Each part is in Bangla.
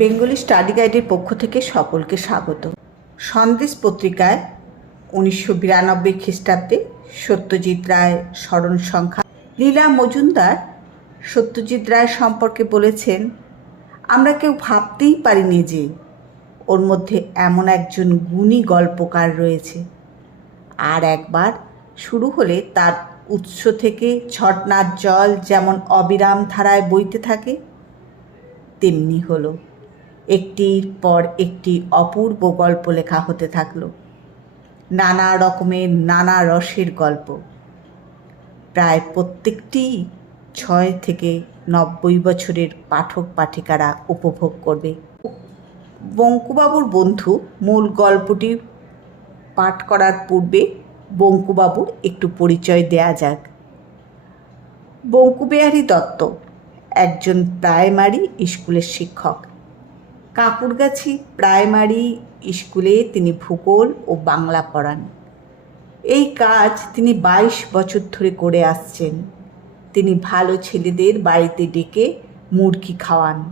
বেঙ্গলি স্টাডি গাইডের পক্ষ থেকে সকলকে স্বাগত। সন্দেশ পত্রিকায় উনিশশো বিরানব্বই খ্রিস্টাব্দে সত্যজিৎ রায় স্মরণ সংখ্যা। লীলা মজুমদার সত্যজিৎ রায় সম্পর্কে বলেছেন, আমরা কেউ ভাবতেই পারিনি যে ওর মধ্যে এমন একজন গুণী গল্পকার রয়েছে। আর একবার শুরু হলে তার উৎস থেকে ঝর্ণার জল যেমন অবিরাম ধারায় বইতে থাকে, তেমনি হলো। একটির পর একটি অপূর্ব গল্প লেখা হতে থাকল। নানা রকমের নানা রসের গল্প। প্রায় প্রত্যেকটি ছয় থেকে নব্বই বছরের পাঠক পাঠিকারা উপভোগ করবে। বঙ্কুবাবুর বন্ধু মূল গল্পটি পাঠ করার পূর্বে বঙ্কুবাবুর একটু পরিচয় দেয়া যাক। বঙ্কুবিহারী দত্ত, একজন প্রাইমারি স্কুলের শিক্ষক। কাকুরগাছি প্রাইমারি স্কুলে তিনি ভূগোল ও বাংলা পড়ান। এই কাজ তিনি বাইশ বছর ধরে করে আসছেন। তিনি ভালো ছেলেদের বাড়িতে ডেকে মুরগি খাওয়ান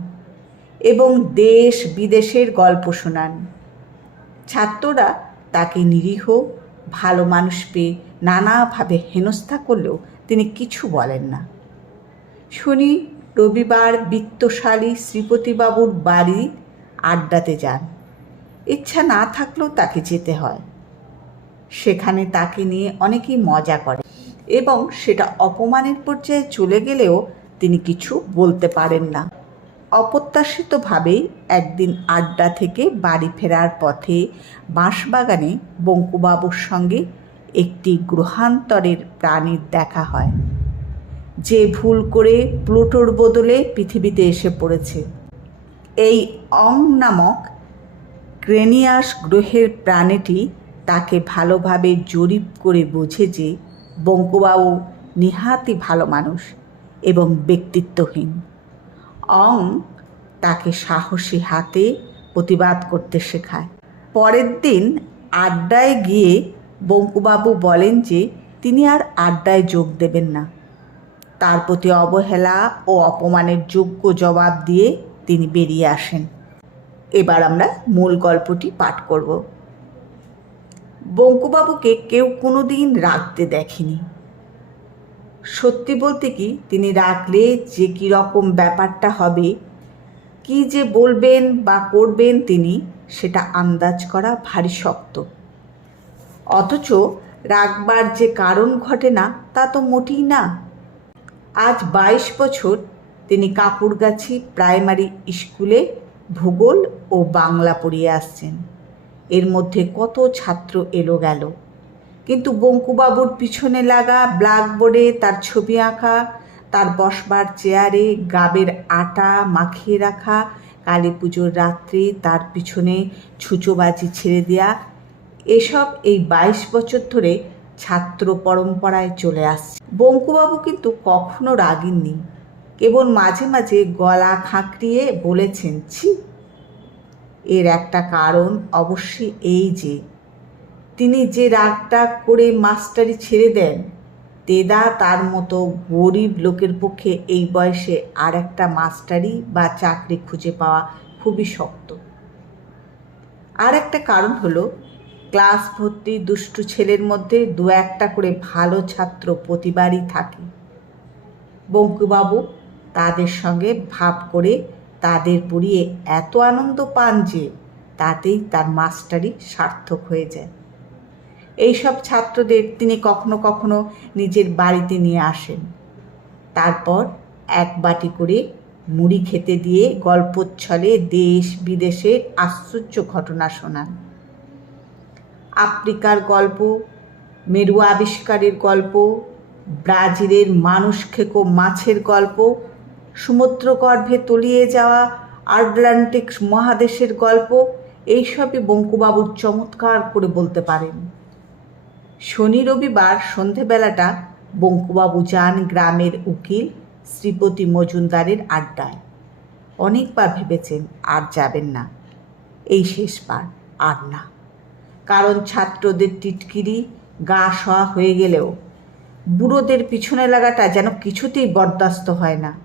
এবং দেশ বিদেশের গল্প শোনান। ছাত্ররা তাকে নিরীহ, ভালো মানুষ পেয়ে নানাভাবে হেনস্থা করলেও তিনি কিছু বলেন না। শুনি রবিবার বিত্তশালী শ্রীপতিবাবুর বাড়ি আড্ডাতে যান। ইচ্ছা না থাকলেও তাকে যেতে হয়। সেখানে তাকে নিয়ে অনেকেই মজা করে এবং সেটা অপমানের পর্যায়ে চলে গেলেও তিনি কিছু বলতে পারেন না। অপ্রত্যাশিতভাবেই একদিন আড্ডা থেকে বাড়ি ফেরার পথে বাঁশবাগানে বঙ্কুবাবুর সঙ্গে একটি গ্রহান্তরের প্রাণীর দেখা হয়। যে ভুল করে প্লুটোর বদলে পৃথিবীতে এসে পড়েছে। এই অং নামক ক্রেনিয়াস গ্রহের প্রাণীটি তাকে ভালোভাবে জরিপ করে বোঝে যে বঙ্কুবাবু নিহাতি ভালো মানুষ এবং ব্যক্তিত্বহীন। অং তাকে সাহসী হাতে প্রতিবাদ করতে শেখায়। পরের দিন আড্ডায় গিয়ে বঙ্কুবাবু বলেন যে তিনি আর আড্ডায় যোগ দেবেন না। তার প্রতি অবহেলা ও অপমানের যোগ্য জবাব দিয়ে তিনি বেরিয়ে আসেন। এবার আমরা মূল গল্পটি পাঠ করব। বঙ্কুবাবুকে কেউ কোনো দিন রাখতে দেখেনি। সত্যি বলতে কি, তিনি রাখলে যে কী রকম ব্যাপারটা হবে, কি যে বলবেন বা করবেন তিনি, সেটা আন্দাজ করা ভারী শক্ত। অথচ রাখবার যে কারণ ঘটে না, তা তো মোটেই না। আজ বাইশ বছর তিনি কাকুরগাছি প্রাইমারি স্কুলে ভূগোল ও বাংলা পড়িয়ে আসছেন। এর মধ্যে কত ছাত্র এলো গেল। কিন্তু বঙ্কুবাবুর পিছনে লাগা ব্ল্যাকবোর্ডে তার ছবি আঁকা, তার বসবার চেয়ারে গাবের আটা মাখিয়ে রাখা, কালী পুজোর রাত্রে তার পিছনে ছুচোবাজি ছেড়ে দেয়া, এসব এই বাইশ বছর ধরে ছাত্র পরম্পরায় চলে আসছে। বঙ্কুবাবু কিন্তু কখনো রাগেননি। কেবল মাঝে মাঝে গলা খাঁকড়িয়ে বলেছেন, ছি। এর একটা কারণ অবশ্যই এই যে, তিনি যে রাগটা করে মাস্টারি ছেড়ে দেন, তেদা তার মতো গরিব লোকের পক্ষে এই বয়সে আর একটা মাস্টারি বা চাকরি খুঁজে পাওয়া খুবই শক্ত। আর একটা কারণ হলো, ক্লাস ভর্তি দুষ্টু ছেলের মধ্যে দু একটা করে ভালো ছাত্র প্রতিবারই থাকে। বঙ্কুবাবু তাদের সঙ্গে ভাব করে তাদের পড়িয়ে এত আনন্দ পান যে তাতেই তার মাস্টারি সার্থক হয়ে যায়। এইসব ছাত্রদের তিনি কখনো কখনো নিজের বাড়িতে নিয়ে আসেন। তারপর এক বাটি করে মুড়ি খেতে দিয়ে গল্পচ্ছলে দেশ বিদেশের আশ্চর্য ঘটনা শোনান। আফ্রিকার গল্প মেরু আবিষ্কারের গল্প, ব্রাজিলের মানুষ খেকো মাছের গল্প সমুদ্রগর্ভে তলিয়ে যাওয়া আটলান্টিক মহাদেশের গল্প, এইসবই বঙ্কুবাবুর চমৎকার করে বলতে পারেন। শনি রবিবার সন্ধেবেলাটা বঙ্কুবাবু যান গ্রামের উকিল শ্রীপতি মজুমদারের আড্ডায়। অনেকবার ভেবেছেন আর যাবেন না। এই শেষবার আর না। কারণ ছাত্রদের টিটকিরি গা শোয়া হয়ে গেলেও বুড়োদের পিছনে লাগাটা যেন কিছুতেই বরদাস্ত হয় না।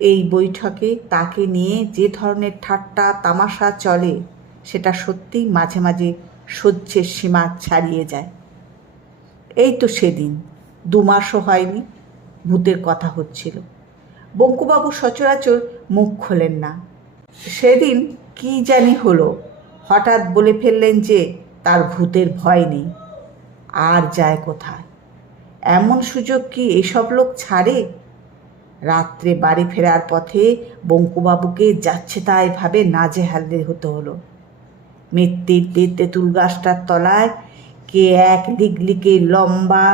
এই বৈঠকে তাকে নিয়ে যে ধরনের ঠাট্টা তামাশা চলে, সেটা সত্যিই মাঝে মাঝে সহ্যের সীমা ছাড়িয়ে যায়। এই তো সেদিন, দু মাসও হয়নি, ভূতের কথা হচ্ছিল। বঙ্কুবাবু সচরাচর মুখ খোলেন না। সেদিন কি জানি হলো, হঠাৎ বলে ফেললেন যে তার ভূতের ভয় নেই, আর যায় কোথায়? এমন সুযোগ কি এসব লোক ছাড়ে? রাত্রে বাড়ি ফেরার পথে বঙ্কুবাবুকে যাচ্ছে তাই ভাবে নাজেহালে হতে হলো। মৃত্যুর তেঁতুল গাছটার তলায় কে এক লিগলিকে লম্বা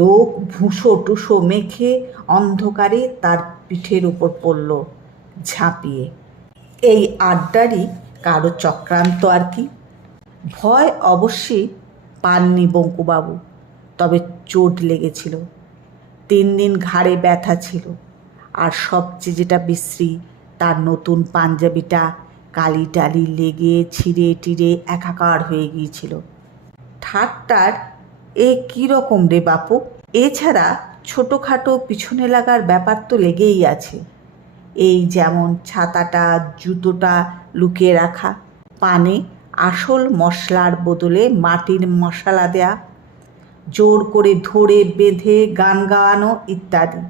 লোক ভুষো টুসো মেখে অন্ধকারে তার পিঠের উপর পড়ল ঝাঁপিয়ে। এই আড্ডারই কারও চক্রান্ত আর কি? ভয় অবশ্যই পাননি বঙ্কুবাবু, তবে চোট লেগেছিল। তিন দিন ঘাড়ে ব্যথা ছিল। আর সবচেয়ে যেটা বিশ্রী, তার নতুন পাঞ্জাবিটা কালি টালি লেগে ছিঁড়ে টিড়ে একাকার হয়ে গিয়েছিল। ঠাট্টার এ কী রকম রে বাপু? এছাড়া ছোটোখাটো পিছনে লাগার ব্যাপার তো লেগেই আছে। এই যেমন ছাতাটা, জুতোটা লুকিয়ে রাখা, পানে আসল মশলার বদলে মাটির মশলা দেয়া জোর করে ধরে বেঁধে গান গাওয়ানো ইত্যাদি।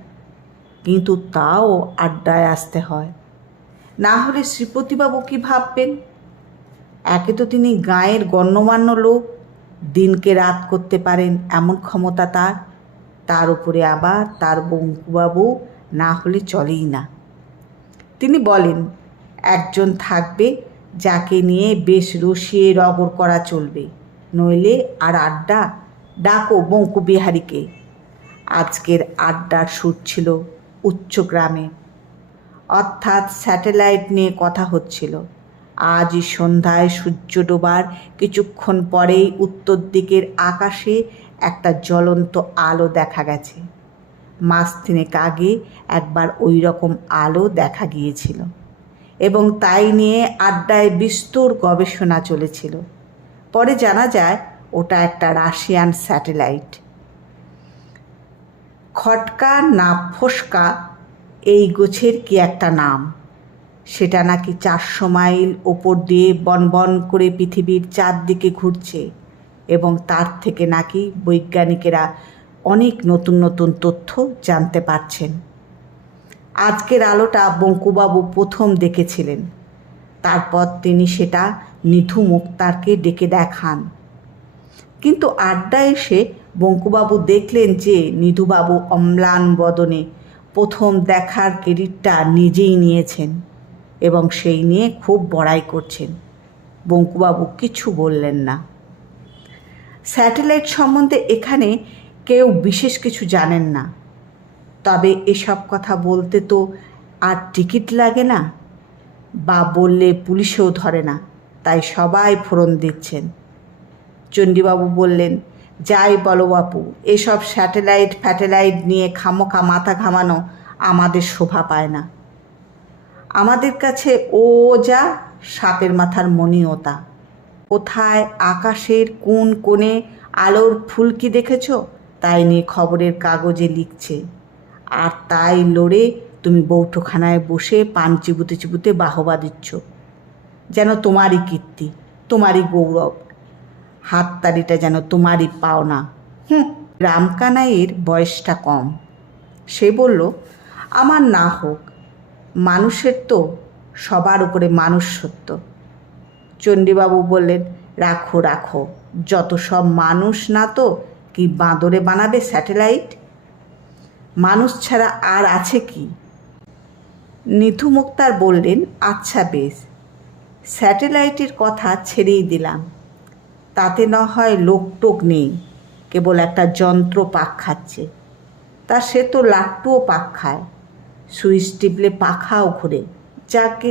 কিন্তু তাও আড্ডায় আসতে হয়। না হলে শ্রীপতিবাবু কী ভাববেন? একে তো তিনি গায়ের গণ্যমান্য লোক। দিনকে রাত করতে পারেন এমন ক্ষমতা তার। তার উপরে আবার তার বঙ্কুবাবু না হলে চলেই না। তিনি বলেন, একজন থাকবে যাকে নিয়ে বেশ রসিয়ে রগর করা চলবে। নইলে আর আড্ডা ডাকো বঙ্কু বিহারীকে। আজকের আড্ডার সুর ছিল উচ্চগ্রামে অর্থাৎ স্যাটেলাইট নিয়ে কথা হচ্ছিল। আজই সন্ধ্যায় সূর্য ডোবার কিছুক্ষণ পরেই উত্তর দিকের আকাশে একটা জ্বলন্ত আলো দেখা গেছে। মাস তিনেক আগে একবার ওই রকম আলো দেখা গিয়েছিল এবং তাই নিয়ে আড্ডায় বিস্তর গবেষণা চলেছিল। পরে জানা যায় ওটা একটা রাশিয়ান স্যাটেলাইট। খটকা না ফসকা, এই গোছের কি একটা নাম? সেটা নাকি চারশো মাইল ওপর দিয়ে বনবন করে পৃথিবীর চারদিকে ঘুরছে এবং তার থেকে নাকি বৈজ্ঞানিকেরা অনেক নতুন নতুন তথ্য জানতে পারছেন। আজকের আলোটা বঙ্কুবাবু প্রথম দেখেছিলেন। তারপর তিনি সেটা নিধু মুক্তারকে ডেকে দেখান। কিন্তু আড্ডা এসে বঙ্কুবাবু দেখলেন যে নিধুবাবু অম্লান বদনে প্রথম দেখার ক্রেডিটটা নিজেই নিয়েছেন এবং সেই নিয়ে খুব বড়াই করছেন। বঙ্কুবাবু কিছু বললেন না। স্যাটেলাইট সম্বন্ধে এখানে কেউ বিশেষ কিছু জানেন না। তবে এসব কথা বলতে তো আর টিকিট লাগে না। বা বললে পুলিশেও ধরে না। তাই সবাই ফোরন দিচ্ছেন। চণ্ডীবাবু বললেন, যাই বলো বাপু, এসব স্যাটেলাইট ফ্যাটেলাইট নিয়ে খামোখা মাথা ঘামানো আমাদের শোভা পায় না। আমাদের কাছে ও যা সাপের মাথার মণিওতা কোথায় আকাশের কোন কোণে আলোর ফুলকি দেখেছ? তাই নিয়ে খবরের কাগজে লিখছে। আর তাই লড়ে তুমি বৌঠোখানায় বসে পান চিবুতে চিবুতে বাহবা দিচ্ছ। যেন তোমারই কীর্তি, তোমারই গৌরব হাততালিটা যেন তোমারই পাও না। হুম রামকানাইয়ের বয়সটা কম। সে বলল, আমার না হোক, মানুষের তো সবার উপরে মানুষ সত্য। চণ্ডীবাবু বললেন, রাখো রাখো, যত সব মানুষ না তো, কি বাঁদরে বানাবে স্যাটেলাইট? মানুষ ছাড়া আর আছে কি? নিধু মুক্তার বললেন আচ্ছা বেশ, স্যাটেলাইটের কথা ছেড়েই দিলাম। তাতে না হয় লোকটোক নেই, কেবল একটা যন্ত্র পাক খাচ্ছে। তা সে তো লাট্টুও পাক খায় সুইচ টিপলে পাখাও ঘুরে। যাকে,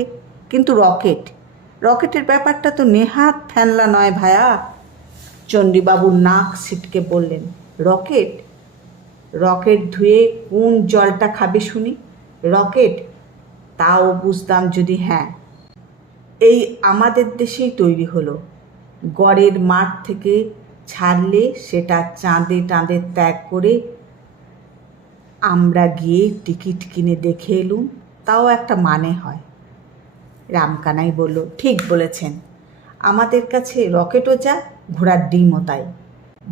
কিন্তু রকেট, রকেটের ব্যাপারটা তো নেহাত ফ্যানলা নয় ভায়া। চণ্ডীবাবু নাক সিটকে বললেন, রকেট? রকেট ধুয়ে কোন জলটা খাবে শুনি? রকেট? তাও বুঝতাম যদি হ্যাঁ। এই আমাদের দেশেই তৈরি হলো। গড়ের মাঠ থেকে ছাড়লে সেটা চাঁদে টাঁদে ত্যাগ করে আমরা গিয়ে টিকিট কিনে দেখে এলুম। তাও একটা মানে হয়। রামকানাই বলল, ঠিক বলেছেন। আমাদের কাছে রকেটও যা ঘোড়ার ডিমও তাই।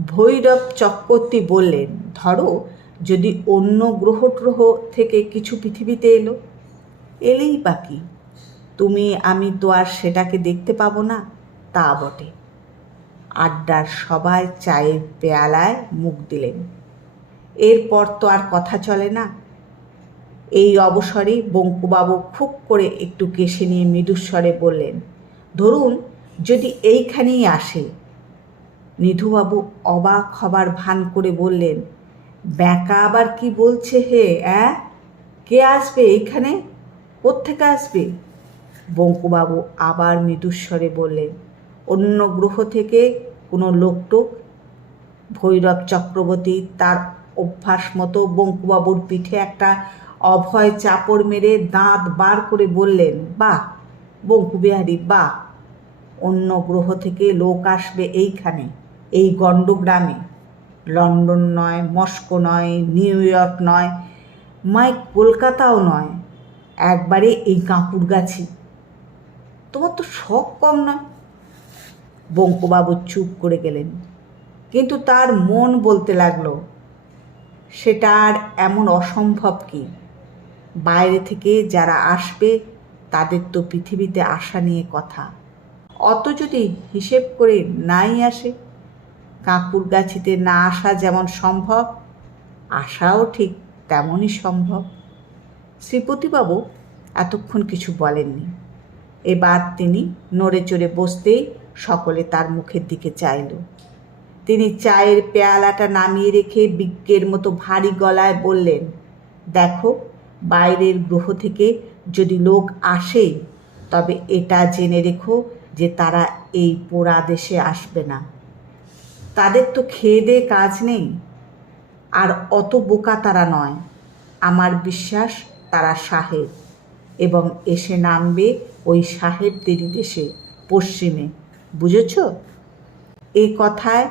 ভৈরব চক্রবর্তী বললেন, ধরো, যদি অন্য গ্রহ ট্রহ থেকে কিছু পৃথিবীতে এলো। এলেই বাকি তুমি, আমি তো আর সেটাকে দেখতে পাবো না। তা বটে। আড্ডার সবাই চায়ের পেয়ালায় মুখ দিলেন। এরপর তো আর কথা চলে না। এই অবসরে বঙ্কুবাবু খুব করে একটু কেশে নিয়ে মৃদুস্বরে বললেন, ধরুন, যদি এইখানেই আসে। নিধুবাবু অবাক হবার ভান করে বললেন, ব্যাকা আবার কি বলছে হে, অ্যাঁ? কে আসবে এইখানে? কোত্থেকে আসবে? বঙ্কুবাবু আবার মৃদুস্বরে বললেন অন্য গ্রহ থেকে কোনো লোকটোক ভৈরব চক্রবর্তী তার অভ্যাস মতো বঙ্কুবাবুর পিঠে একটা অভয় চাপড় মেরে দাঁত বার করে বললেন, বাহ, বঙ্কুবিহারী, বাহ, অন্য গ্রহ থেকে লোক আসবে এইখানে, এই গণ্ডগ্রামে। লন্ডন নয়, মস্কো নয়, নিউ ইয়র্ক নয় মাই কলকাতাও নয়, একবারে এই কাঁকুর গাছি তোমার তো শখ কম না বঙ্কুবাবু চুপ করে গেলেন। কিন্তু তার মন বলতে লাগল, সেটা আর এমন অসম্ভব কি? বাইরে থেকে যারা আসবে, তাদের তো পৃথিবীতে আসা নিয়ে কথা। অত যদি হিসেব করে নাই আসে, কাকুর গাছিতে না আসা যেমন সম্ভব আসাও ঠিক তেমনই সম্ভব। শ্রীপতিবাবু এতক্ষণ কিছু বলেননি। এবার তিনি নড়ে চড়ে বসতেই সকলে তার মুখের দিকে চাইল। তিনি চায়ের পেয়ালাটা নামিয়ে রেখে বিজ্ঞের মতো ভারী গলায় বললেন, দেখো, বাইরের গ্রহ থেকে যদি লোক আসে, তবে এটা জেনে রেখো যে তারা এই পোড়া দেশে আসবে না। তাদের তো খেয়ে দিয়ে কাজ নেই। আর অত বোকা তারা নয়। আমার বিশ্বাস, তারা সাহেব এবং এসে নামবে ওই সাহেবদেরই দেশে, পশ্চিমে। বুঝেছ? এ কথায়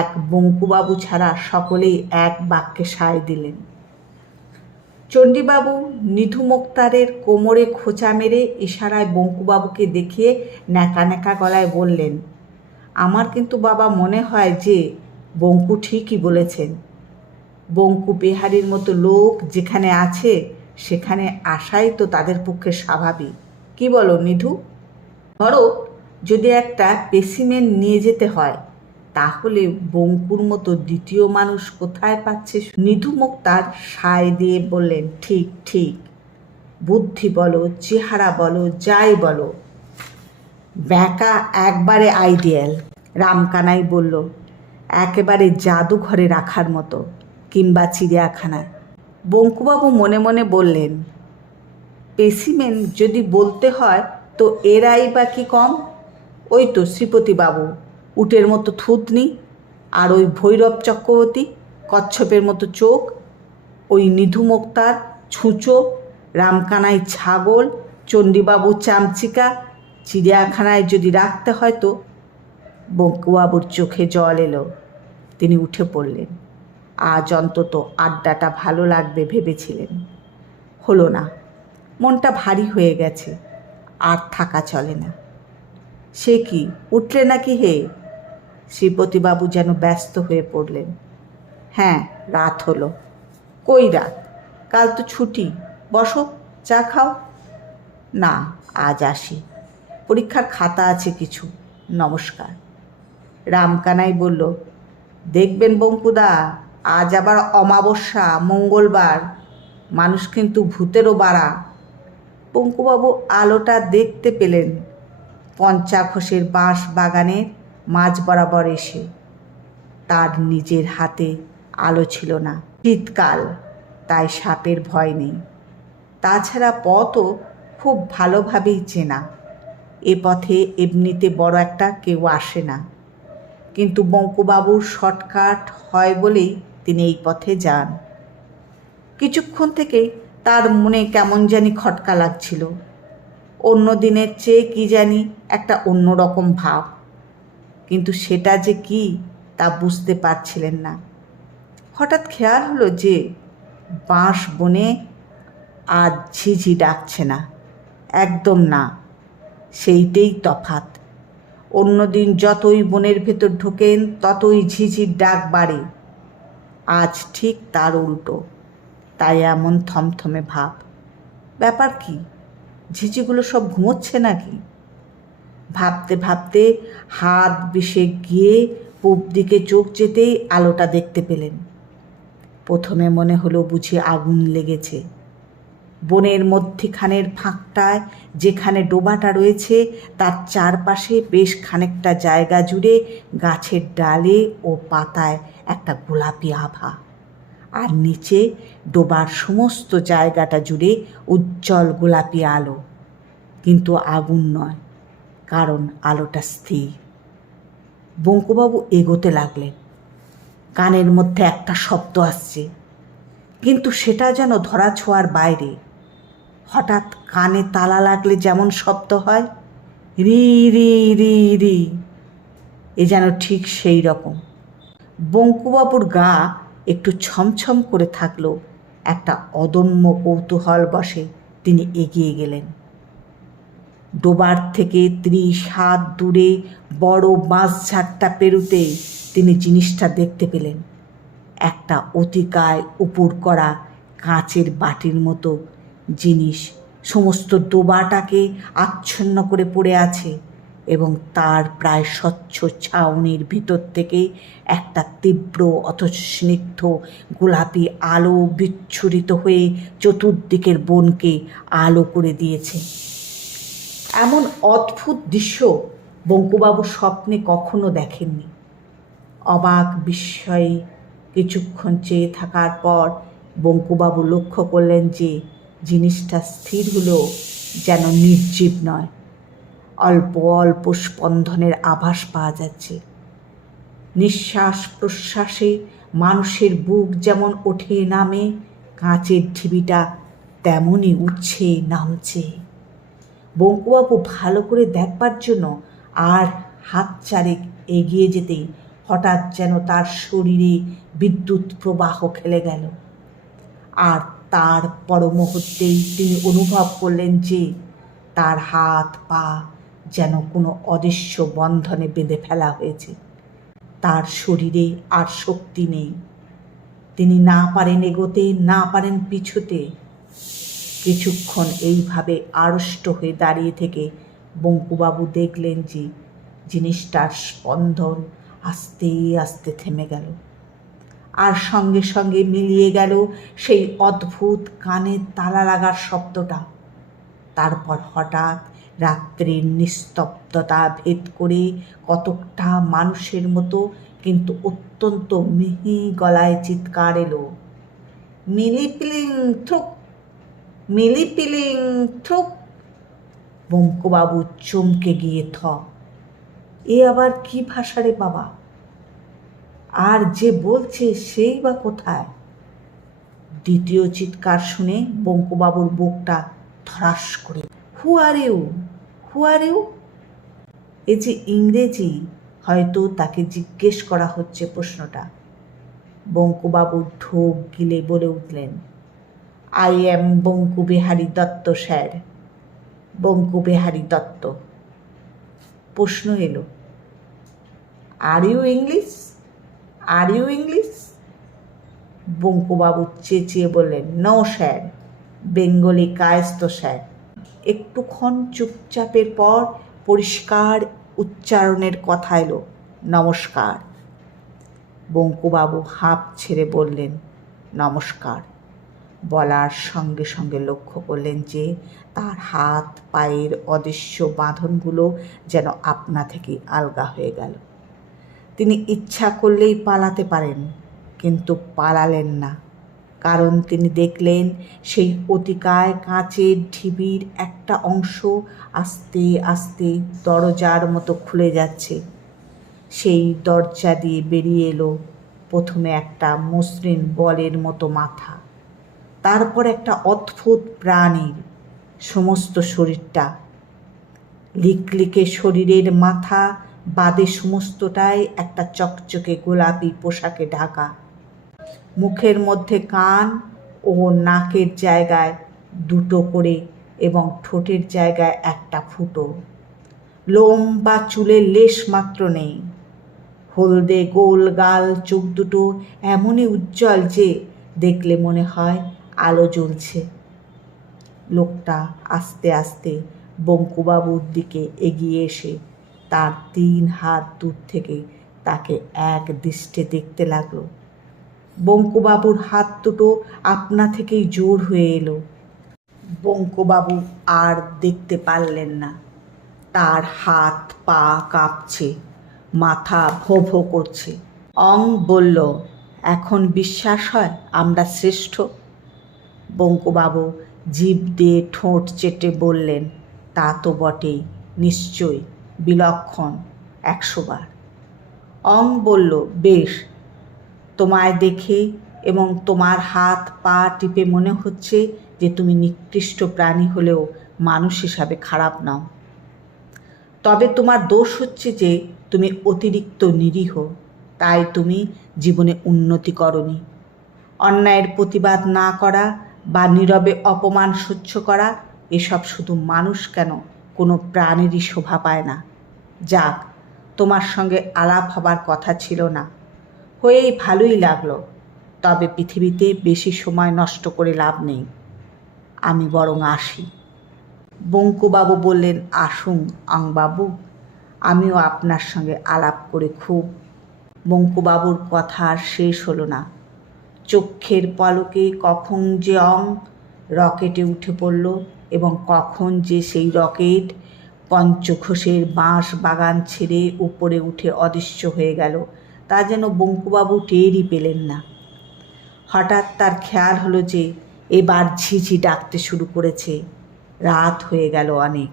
এক বঙ্কুবাবু ছাড়া সকলেই এক বাক্যে সায় দিলেন। চণ্ডীবাবু নিধু মোক্তারের কোমরে খোঁচা মেরে ইশারায় বঙ্কুবাবুকে দেখিয়ে ন্যাকা ন্যাকা গলায় বললেন, আমার কিন্তু বাবা মনে হয় যে বঙ্কু ঠিকই বলেছেন। বঙ্কু বিহারীর মতো লোক যেখানে আছে, সেখানে আসাই তো তাদের পক্ষে স্বাভাবিক। কি বলো নিধু? ধরো যদি একটা পেসিমেন নিয়ে যেতে হয়, তাহলে বঙ্কুর মতো দ্বিতীয় মানুষ কোথায় পাচ্ছে? নিধু মুক্তার সায় দিয়ে বললেন, ঠিক ঠিক। বুদ্ধি বলো, চেহারা বলো, যাই বলো। ব্যাকা একবারে আইডিয়াল। রামকানাই বলল, একেবারে জাদুঘরে রাখার মতো, কিংবা চিড়িয়াখানায়। বঙ্কুবাবু মনে মনে বললেন, পেসিমেন যদি বলতে হয়, তো এরাই বা কি কম? ওই তো শ্রীপতিবাবু উটের মতো থুতনি আর ওই ভৈরব চক্রবর্তী, কচ্ছপের মতো চোখ, ওই নিধু মোক্তার ছুঁচো, রামকানায় ছাগল চণ্ডীবাবু চামচিকা, চিড়িয়াখানায় যদি রাখতে হয় তো বঙ্কুবাবুর চোখে জল এলো। তিনি উঠে পড়লেন। আজ অন্তত আড্ডাটা ভালো লাগবে ভেবেছিলেন। হলো না, মনটা ভারী হয়ে গেছে, আর থাকা চলে না। সে কি? উঠলে নাকি হে? শ্রীপতিবাবু যেন ব্যস্ত হয়ে পড়লেন। হ্যাঁ রাত হলো। কই রাত? কাল তো ছুটি। বসো, চা খাও। না, আজ আসি। পরীক্ষার খাতা আছে কিছু। নমস্কার। রামকানাই বলল, দেখবেন বঙ্কুদা, আজ আবার অমাবস্যা, মঙ্গলবার। মানুষ কিন্তু ভূতেরও বাড়া। পঙ্কুবাবু আলোটা দেখতে পেলেন। পঞ্চাখোষের বাঁশ বাগানের মাঝ বরাবর এসে। তার নিজের হাতে আলো ছিল না। শীতকাল, তাই সাপের ভয় নেই। তাছাড়া পথও খুব ভালোভাবেই চেনা। এ পথে এমনিতে বড় একটা কেউ আসে না। কিন্তু বঙ্কুবাবুর শর্টকাট হয় বলেই তিনি এই পথে যান। কিছুক্ষণ থেকে তার মনে কেমন জানি খটকা লাগছিল। অন্য দিনের চেয়ে কি জানি একটা অন্যরকম ভাব। কিন্তু সেটা যে কি তা বুঝতে পারছিলেন না। হঠাৎ খেয়াল হলো যে বাঁশ বনে আজ ঝিঝি ডাকছে না। একদম না, সেইটেই তফাত অন্যদিন যতই বনের ভেতর ঢোকেন, ততই ঝিঝির ডাক বাড়ে। আজ ঠিক তার উল্টো, তাই এমন থমথমে ভাব। ব্যাপার কি? ঝিঝিগুলো সব ঘুমোচ্ছে নাকি? ভাবতে ভাবতে হাত বিষে গিয়ে পূব দিকে চোখ যেতেই আলোটা দেখতে পেলেন। প্রথমে মনে হলো বুঝি আগুন লেগেছে। বনের মধ্যিখানের ফাঁকটায় যেখানে ডোবাটা রয়েছে, তার চারপাশে বেশ খানিকটা জায়গা জুড়ে গাছের ডালে ও পাতায় একটা গোলাপি আভা। আর নিচে ডোবার সমস্ত জায়গাটা জুড়ে উজ্জ্বল গোলাপি আলো। কিন্তু আগুন নয়, কারণ আলোটা স্থির। বঙ্কুবাবু এগোতে লাগলেন। কানের মধ্যে একটা শব্দ আসছে, কিন্তু সেটা যেন ধরা ছোঁয়ার বাইরে। হঠাৎ কানে তালা লাগলে যেমন শব্দ হয়, রি রি রি রি, এ যেন ঠিক সেই রকম। বঙ্কুবাবুর গা একটু ছমছম করে থাকল একটা অদম্য কৌতূহল বসে তিনি এগিয়ে গেলেন। ডোবার থেকে ত্রিশ হাত দূরে বড় বাঁশঝাড়টা পেরুতে তিনি জিনিসটা দেখতে পেলেন। একটা অতিকায় উপর করা কাঁচের বাটির মতো জিনিস। সমস্ত ডোবাটাকে আচ্ছন্ন করে পড়ে আছে। এবং তার প্রায় স্বচ্ছ ছাউনির ভিতর থেকে একটা তীব্র, অথচ স্নিগ্ধ গোলাপি আলো বিচ্ছুরিত হয়ে চতুর্দিকের বনকে আলো করে দিয়েছে। এমন অদ্ভুত দৃশ্য বঙ্কুবাবু স্বপ্নে কখনো দেখেননি। অবাক বিস্ময়ে কিছুক্ষণ চেয়ে থাকার পর বঙ্কুবাবু লক্ষ্য করলেন যে জিনিসটা স্থির হলেও যেন নির্জীব নয়। অল্প অল্প স্পন্দনের আভাস পাওয়া যাচ্ছে। নিঃশ্বাস প্রশ্বাসে মানুষের বুক যেমন ওঠে নামে, কাঁচের ঢিবিটা তেমনই উঠছে, নামছে। বঙ্কুবাবু ভালো করে দেখবার জন্য আর হাত চারেক এগিয়ে যেতেই হঠাৎ যেন তার শরীরে বিদ্যুৎ প্রবাহ খেলে গেল। আর তার পর মুহূর্তেই তিনি অনুভব করলেন যে তার হাত পা যেন কোনো অদৃশ্য বন্ধনে বেঁধে ফেলা হয়েছে। তার শরীরে আর শক্তি নেই। তিনি না পারেন এগোতে, না পারেন পিছুতে। কিছুক্ষণ এইভাবে আড়ষ্ট হয়ে দাঁড়িয়ে থেকে বঙ্কুবাবু দেখলেন যে জিনিসটার স্পন্দন আস্তে আস্তে থেমে গেল। আর সঙ্গে সঙ্গে মিলিয়ে গেল সেই অদ্ভুত কানে তালা লাগার শব্দটা। তারপর হঠাৎ রাত্রির নিস্তব্ধতা ভেদ করে কতকটা মানুষের মতো কিন্তু অত্যন্ত মিহি গলায় চিৎকার এলো। মিলিপিলিং থ্রুক মিলিপিলিং থ্রুক, বঙ্কবাবু চমকে গিয়ে থ। এ আবার কি ভাষা রে বাবা? আর যে বলছে সেই বা কোথায়? দ্বিতীয় চিৎকার শুনে বঙ্কুবাবুর বুকটা ধরাস করে, হু আর ইউ? হু আর এ যে ইংরেজি, হয়তো তাকে জিজ্ঞেস করা হচ্ছে প্রশ্নটা। বঙ্কুবাবু ঢোক গিলে বলে উঠলেন, I am Bonku Bihari Dutta, sir. Bonku Bihari Dutta. প্রশ্ন এলো are you English are you English বঙ্কুবাবু চেঁচিয়ে বললেন no sir Bengali Kayastha sir একটুক্ষণ চুপচাপের পর পরিষ্কার উচ্চারণের কথা এলো, নমস্কার। বঙ্কুবাবু হাঁপ ছেড়ে বললেন, নমস্কার। বলার সঙ্গে সঙ্গে লক্ষ্য করলেন যে তার হাত, পায়ের অদৃশ্য বাঁধনগুলো যেন আপনা থেকে আলগা হয়ে গেল। তিনি ইচ্ছা করলেই পালাতে পারেন, কিন্তু পালালেন না। কারণ তিনি দেখলেন সেই অতিকায় কাঁচের ঢিবির একটা অংশ আস্তে আস্তে দরজার মতো খুলে যাচ্ছে। সেই দরজা দিয়ে বেরিয়ে এলো প্রথমে একটা মসৃণ বলের মতো মাথা, তারপর একটা অদ্ভুত প্রাণীর সমস্ত শরীরটা। লিকলিকে শরীরের মাথা বাদে সমস্তটাই একটা চকচকে গোলাপি পোশাকে ঢাকা। মুখের মধ্যে কান ও নাকের জায়গায় দুটো করে এবং ঠোঁটের জায়গায় একটা ফুটো। লোম বা চুলের লেশ মাত্র নেই। হলদে গোল গাল চোখ দুটো এমনই উজ্জ্বল যে দেখলে মনে হয় আলো জ্বলছে। লোকটা আস্তে আস্তে বঙ্কুবাবুর দিকে এগিয়ে এসে তার তিন হাত দূর থেকে তাকে এক দৃষ্টে দেখতে লাগল। বঙ্কুবাবুর হাত দুটো আপনা থেকেই জোর হয়ে এলো। বঙ্কুবাবু আর দেখতে পারলেন না। তার হাত পা কাঁপছে, মাথা ভো ভো করছে। অং বলল, এখন বিশ্বাস হয় আমরা শ্রেষ্ঠ? বঙ্কুবাবু জিভ দিয়ে ঠোঁট চেটে বললেন, তা তো বটেই, নিশ্চয়ই, বিলক্ষণ একশোবার অং বলল, বেশ তোমায় দেখে এবং তোমার হাত পা টিপে মনে হচ্ছে যে তুমি নিকৃষ্ট প্রাণী হলেও মানুষ হিসাবে খারাপ নাও। তবে তোমার দোষ হচ্ছে যে তুমি অতিরিক্ত নিরীহ, তাই তুমি জীবনে উন্নতি করনি। অন্যায়ের প্রতিবাদ না করা বা নীরবে অপমান সহ্য করা, এসব শুধু মানুষ কেন কোনো প্রাণেরই শোভা পায় না। যাক, তোমার সঙ্গে আলাপ হবার কথা ছিল না। হয়েই ভালোই লাগল, তবে পৃথিবীতে বেশি সময় নষ্ট করে লাভ নেই। আমি বরং আসি। বঙ্কুবাবু বললেন, আসুন আংবাবু, আমিও আপনার সঙ্গে আলাপ করে খুব বঙ্কুবাবুর কথা আর শেষ হলো না। চক্ষের পলকে কখন যে অং রকেটে উঠে পড়ল এবং কখন যে সেই রকেট পঞ্চঘোষের বাঁশ বাগান ছেড়ে উপরে উঠে অদৃশ্য হয়ে গেল। তা যেন বঙ্কুবাবু টেরই পেলেন না। হঠাৎ তার খেয়াল হলো যে এবার ঝিঝি ডাকতে শুরু করেছে। রাত হয়ে গেল অনেক।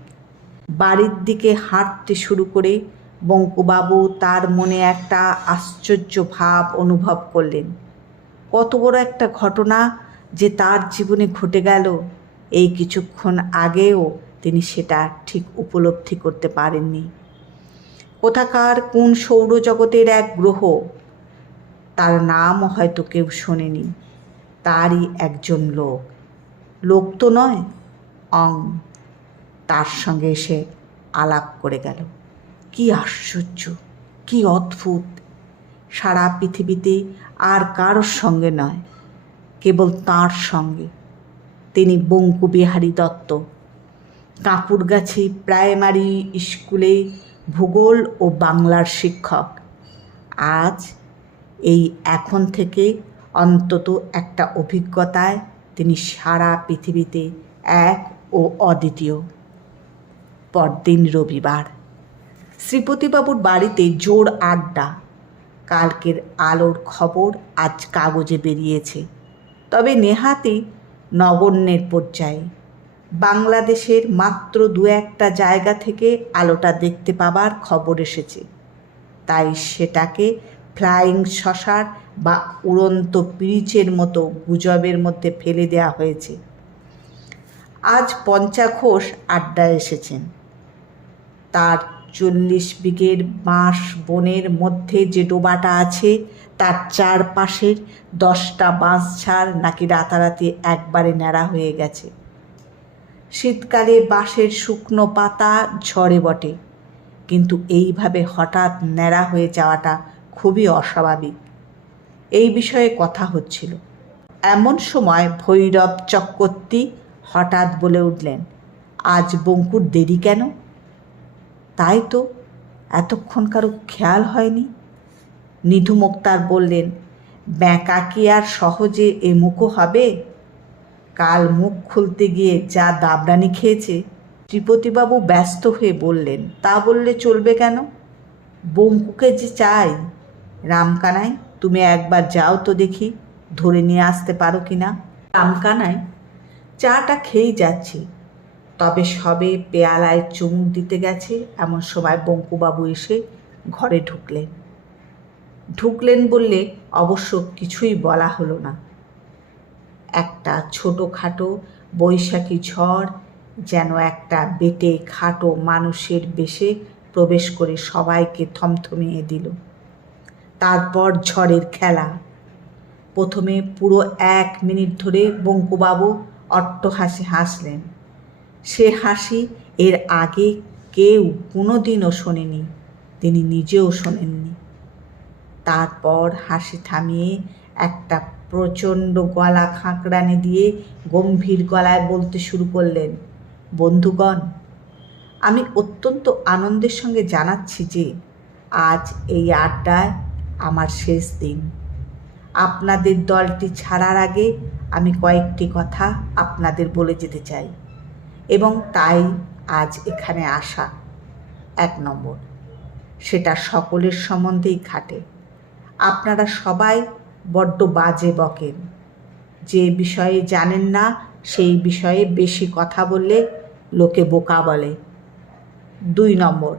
বাড়ির দিকে হাঁটতে শুরু করে বঙ্কুবাবু তার মনে একটা আশ্চর্য ভাব অনুভব করলেন। কত বড় একটা ঘটনা যে তার জীবনে ঘটে গেল, এই কিছুক্ষণ আগেও তিনি সেটা ঠিক উপলব্ধি করতে পারেননি। কোথাকার কোন সৌরজগতের এক গ্রহ? তার নাম হয়তো কেউ শোনেনি। তারই একজন লোক। লোক তো নয়, অং। তার সঙ্গে এসে আলাপ করে গেল। কি আশ্চর্য, কি অদ্ভুত। সারা পৃথিবীতে আর কারোর সঙ্গে নয়, কেবল তাঁর সঙ্গে। তিনি বঙ্কুবিহারী দত্ত। কাঁপুরগাছি প্রাইমারি স্কুলে ভূগোল ও বাংলার শিক্ষক। আজ এই এখন থেকে অন্তত একটা অভিজ্ঞতায় তিনি সারা পৃথিবীতে এক ও অদ্বিতীয়। পরদিন রবিবার। শ্রীপতিবাবুর বাড়িতে জোর আড্ডা। কালকের আলোর খবর আজ কাগজে বেরিয়েছে। তবে নেহাতি নগণ্যের পর্যায়ে। বাংলাদেশের মাত্র দু একটা জায়গা থেকে আলোটা দেখতে পাবার খবর এসেছে। তাই সেটাকে ফ্লাইং শশার বা উড়ন্ত পিরিচের মতো গুজবের মধ্যে ফেলে দেওয়া হয়েছে। আজ পঞ্চাঘোষ আড্ডায় এসেছেন। তার চল্লিশ বিঘের বাঁশ বনের মধ্যে যে ডোবাটা আছে, তার চারপাশের দশটা বাঁশ ছাড় নাকি রাতারাতি একবারে ন্যাড়া হয়ে গেছে। শীতকালে বাঁশের শুকনো পাতা ঝরে বটে। কিন্তু এইভাবে হঠাৎ ন্যাড়া হয়ে যাওয়াটা খুবই অস্বাভাবিক। এই বিষয়ে কথা হচ্ছিল। এমন সময় ভৈরব চক্রবর্তী হঠাৎ বলে উঠলেন, আজ বঙ্কুর দেরি কেন? তাই তো, এতক্ষণ কারও খেয়াল হয়নি। নিধু মুক্তার বললেন, ব্যাঁকা কি আর সহজে এ মুখো হবে? কাল মুখ খুলতে গিয়ে যা দাবরানি খেয়েছে, ত্রিপতিবাবু ব্যস্ত হয়ে বললেন, তা বললে চলবে কেন? বঙ্কুকে যে চাই, রামকানাই, তুমি একবার যাও তো দেখি, ধরে নিয়ে আসতে পারো কি না? রামকানাই চাটা খেয়েই যাচ্ছি। তবে সবে পেয়ালায় চুমুক দিতে গেছে, এমন সময় বঙ্কুবাবু এসে ঘরে ঢুকলেন। ঢুকলেন বললে অবশ্য কিছুই বলা হলো না। একটা ছোটোখাটো বৈশাখী ঝড় যেন একটা বেটে খাটো মানুষের বেশে প্রবেশ করে সবাইকে থমথমিয়ে দিল। তারপর ঝড়ের খেলা। প্রথমে পুরো এক মিনিট ধরে বঙ্কুবাবু অট্টহাসি হাসলেন। সে হাসি এর আগে কেউ কোনোদিনও শোনেনি। তিনি নিজেও শোনেননি। তারপর হাসি থামিয়ে একটা প্রচণ্ড গলা খাঁকড়ানি দিয়ে গম্ভীর গলায় বলতে শুরু করলেন, বন্ধুগণ, আমি অত্যন্ত আনন্দের সঙ্গে জানাচ্ছি যে আজ এই আড্ডায় আমার শেষ দিন। আপনাদের দলটি ছাড়ার আগে আমি কয়েকটি কথা আপনাদের বলে যেতে চাই এবং তাই আজ এখানে আসা এক নম্বর। সেটা সকলের সম্বন্ধেই খাটে। আপনারা সবাই বড্ড বাজে বকেন। যে বিষয়ে জানেন না, সেই বিষয়ে বেশি কথা বললে লোকে বোকা বলে। দুই নম্বর,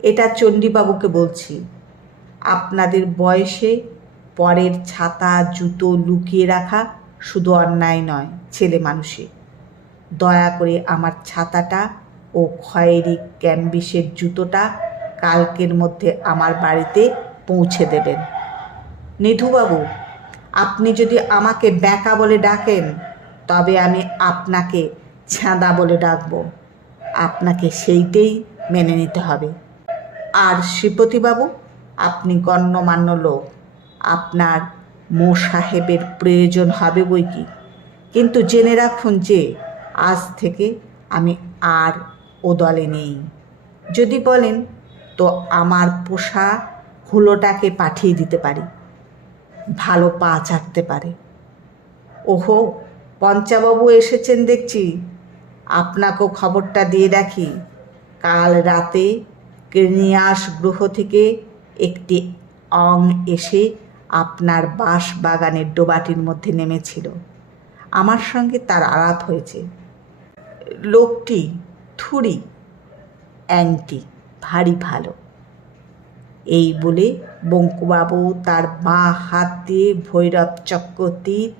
এটা চণ্ডীবাবুকে বলছি, আপনাদের বয়সে পরের ছাতা, জুতো লুকিয়ে রাখা শুধু অন্যায় নয়, ছেলে মানুষে। দয়া করে আমার ছাতাটা ও খয়েরি ক্যাম্বিসের জুতোটা কালকের মধ্যে আমার বাড়িতে পৌঁছে দেবেন। নিধুবাবু, আপনি যদি আমাকে ব্যাকা বলে ডাকেন, তবে আমি আপনাকে ছ্যাঁদা বলে ডাকবো। আপনাকে সেইটেই মেনে নিতে হবে। আর শ্রীপতিবাবু, আপনি গণ্যমান্য লোক। আপনার মো সাহেবের প্রয়োজন হবে বই কি? কিন্তু জেনে রাখুন যে, আজ থেকে আমি আর ও দলে নেই। যদি বলেন, তো আমার পোষা হুলোটাকে পাঠিয়ে দিতে পারি। ভালো পা চাটতে পারে। ওহো, পঞ্চাবাবু এসেছেন দেখছি। আপনাকেও খবরটা দিয়ে রাখি, কাল রাতে ক্রেনিয়াস গ্রহ থেকে একটি অং এসে আপনার বাঁশ বাগানের ডোবাটির মধ্যে নেমেছিল। আমার সঙ্গে তার আড়াত হয়েছে। লোকটি থুড়ি অ্যাংটি ভারী ভালো। এই বলে বঙ্কুবাবু তার বাঁ হাত দিয়ে ভৈরব চক্রবর্তীর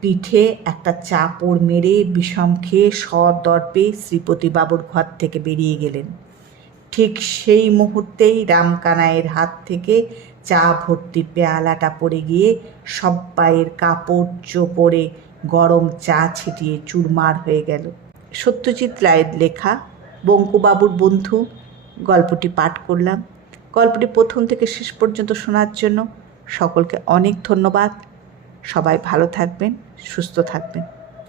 পিঠে একটা চাপড় মেরে বিষম খেয়ে সদর্পে শ্রীপতিবাবুর ঘর থেকে বেরিয়ে গেলেন। ঠিক সেই মুহূর্তেই রামকানাইয়ের হাত থেকে চা ভর্তি পেয়ালাটা পড়ে গিয়ে সব্বাইয়ের কাপড় চোপড়ে গরম চা ছিটিয়ে চুরমার হয়ে গেল। সত্যজিৎ রায়ের লেখা, বঙ্কুবাবুর বন্ধু গল্পটি পাঠ করলাম। গল্পটি প্রথম থেকে শেষ পর্যন্ত শোনার জন্য সকলকে অনেক ধন্যবাদ। সবাই ভালো থাকবেন, সুস্থ থাকবেন।